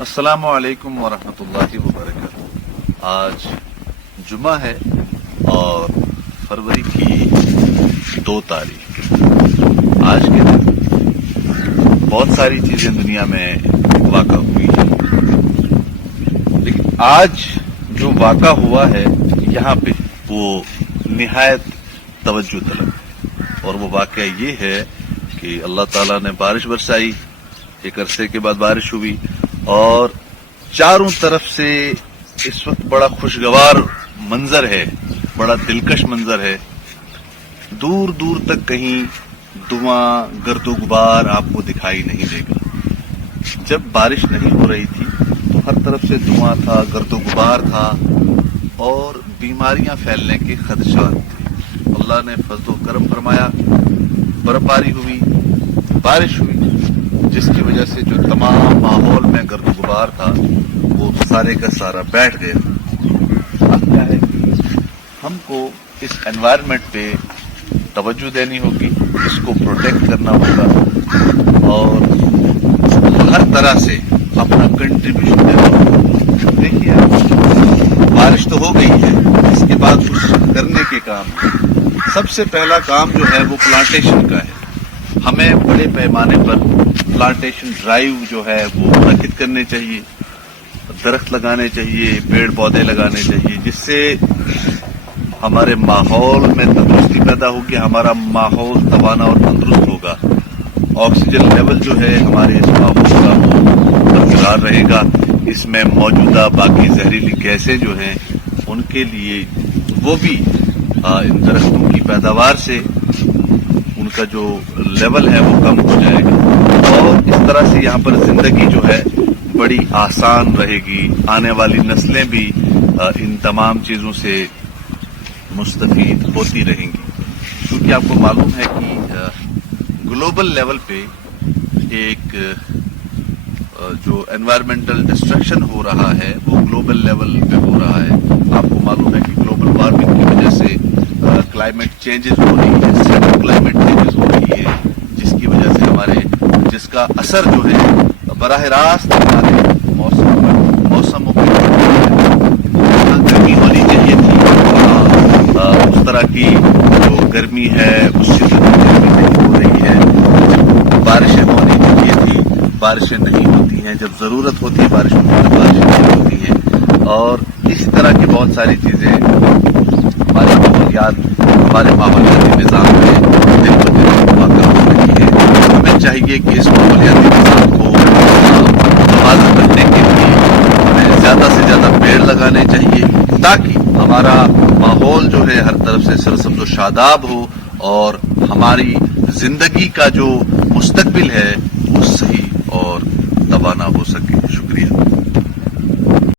السلام علیکم ورحمۃ اللہ وبرکاتہ۔ آج جمعہ ہے اور فروری کی 2 تاریخ۔ آج کے دن بہت ساری چیزیں دنیا میں واقع ہوئی ہیں، لیکن آج جو واقع ہوا ہے یہاں پہ وہ نہایت توجہ طلب ہے، اور وہ واقعہ یہ ہے کہ اللہ تعالیٰ نے بارش برسائی، ایک عرصے کے بعد بارش ہوئی اور چاروں طرف سے اس وقت بڑا خوشگوار منظر ہے، بڑا دلکش منظر ہے۔ دور دور تک کہیں دھواں گرد و غبار آپ کو دکھائی نہیں دے گا۔ جب بارش نہیں ہو رہی تھی تو ہر طرف سے دھواں تھا، گرد و غبار تھا اور بیماریاں پھیلنے کے خدشات تھے۔ اللہ نے فضل و کرم فرمایا، برف باری ہوئی، بارش ہوئی، جس کی وجہ سے جو تمام ماحول میں گرد و غبار تھا وہ سارے کا سارا بیٹھ گیا۔ اب کیا ہے کہ ہم کو اس انوائرمنٹ پہ توجہ دینی ہوگی، اس کو پروٹیکٹ کرنا ہوگا اور ہر طرح سے اپنا کنٹریبیوشن دینا ہوگا۔ دیکھیے بارش تو ہو گئی ہے، اس کے بعد کچھ کرنے کے کام، سب سے پہلا کام جو ہے وہ پلانٹیشن کا ہے۔ ہمیں بڑے پیمانے پر پلانٹیشن ڈرائیو جو ہے وہ منعقد کرنے چاہیے، درخت لگانے چاہیے، پیڑ پودے لگانے چاہیے، جس سے ہمارے ماحول میں تندرستی پیدا ہوگی، ہمارا ماحول توانا اور تندرست ہوگا، آکسیجن لیول جو ہے ہمارے اس ماحول کا وہ برقرار رہے گا، اس میں موجودہ باقی زہریلی گیسیں جو ہیں ان کے لیے وہ بھی ان درختوں کی پیداوار سے ان کا جو لیول ہے وہ کم ہو جائے گا، اور اس طرح سے یہاں پر زندگی جو ہے بڑی آسان رہے گی۔ آنے والی نسلیں بھی ان تمام چیزوں سے مستفید ہوتی رہیں گی، کیونکہ آپ کو معلوم ہے کہ گلوبل لیول پہ ایک جو انوائرمنٹل ڈسٹرکشن ہو رہا ہے وہ گلوبل لیول پہ ہو رہا ہے۔ آپ کو معلوم ہے کہ گلوبل وارمنگ کی وجہ سے کلائمیٹ چینجز ہو رہی ہے، سڈن کلائمیٹ چینجز ہو رہی ہے، جس کی وجہ سے جس کا اثر جو ہے براہ راست ہمارے موسموں پہ جہاں گرمی ہونی چاہیے تھی اس طرح کی جو گرمی ہے اس سے گرمی نہیں ہو رہی ہے۔ جب بارشیں ہونی چاہیے تھی بارشیں نہیں ہوتی ہیں، جب ضرورت ہوتی ہے بارشوں کی بارشیں نہیں ہوتی ہیں، اور اسی طرح کی بہت ساری چیزیں ہمارے ماحولیاتی نظام میں دن بدن واقع ہو رہی ہے۔ ہمیں چاہیے کہ اس ماحولیاتی نظام کو حفاظت کرنے کے لیے ہمیں زیادہ سے زیادہ پیڑ لگانے چاہیے، تاکہ ہمارا ماحول جو ہے ہر طرف سے سرسبز و شاداب ہو اور ہماری زندگی کا جو مستقبل ہے وہ صحیح اور توانا ہو سکے۔ شکریہ۔